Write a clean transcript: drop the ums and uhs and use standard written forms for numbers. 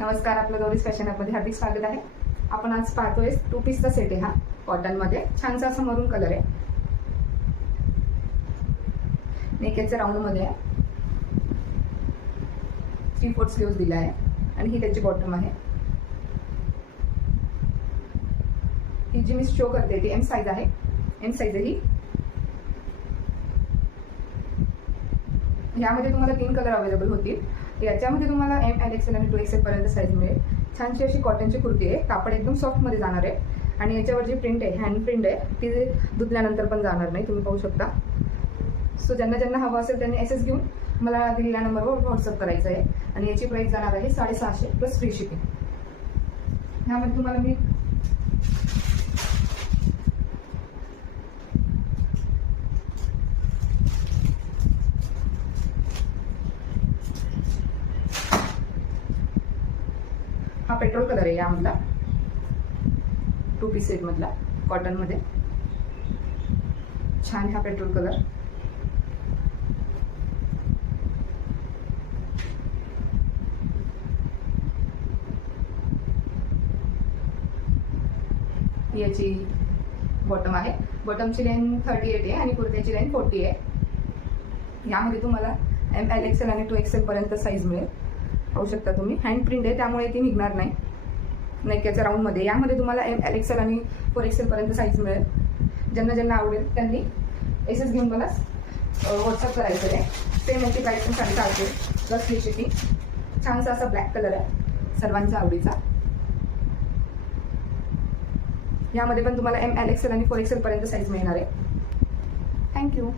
नमस्कार, आपलं गौरीज फॅशन ॲपमध्ये हार्दिक स्वागत आहे. आपण आज पाहतोय 2 पीसचा सेट आहे. हा कॉटनमध्ये छानसा असा मरून कलर आहे. नेकेच्या राऊंडमध्ये आहे. 3/4 स्लीव्स दिला आहे आणि ही त्याची बॉटम आहे. ही जी मी शो करते ती एम साईज आहे. एम साईज आहे ही. यामध्ये तुम्हाला 3 कलर अवेलेबल होतील. याच्यामध्ये तुम्हाला ML XL आणि 2XL पर्यंत साईज मिळेल. छानशी अशी कॉटनची कुर्ती आहे. कापड एकदम सॉफ्टमध्ये जाणार आहे आणि याच्यावर जी प्रिंट आहे, हँड प्रिंट आहे, ती धुतल्यानंतर पण जाणार नाही. तुम्ही पाहू शकता. सो ज्यांना हवं असेल त्यांनी SS घेऊन मला दिलेल्या नंबरवर व्हॉट्सअप करायचं आहे आणि याची प्राईस जाणार आहे 650 प्लस फ्री शिपिंग. ह्यामध्ये तुम्हाला मी हा पेट्रोल कलर आहे यामधला, 2 पीस सेट मधला कॉटनमध्ये. छान हा पेट्रोल कलर. याची बॉटम आहे. बॉटमची लेंथ 38 आहे आणि कुर्त्याची लेंथ 40 आहे. यामध्ये तुम्हाला ML XL आणि 2XL पर्यंत साईज मिळेल. पाहू शकता तुम्ही. हँड प्रिंट आहे त्यामुळे ती निघणार नाही. नेक्याच्या राऊंडमध्ये यामध्ये तुम्हाला ML XL आणि 4XL पर्यंत साईज मिळेल. ज्यांना आवडेल त्यांनी SS घेऊन मला व्हॉट्सअप करायचं आहे. सेम याची प्राईस पण 450 प्लस फ्री शिपिंग. छानसा असा ब्लॅक कलर आहे, सर्वांचा आवडीचा. यामध्ये पण तुम्हाला ML XL आणि 4XL पर्यंत साईज मिळणार आहे. थँक्यू.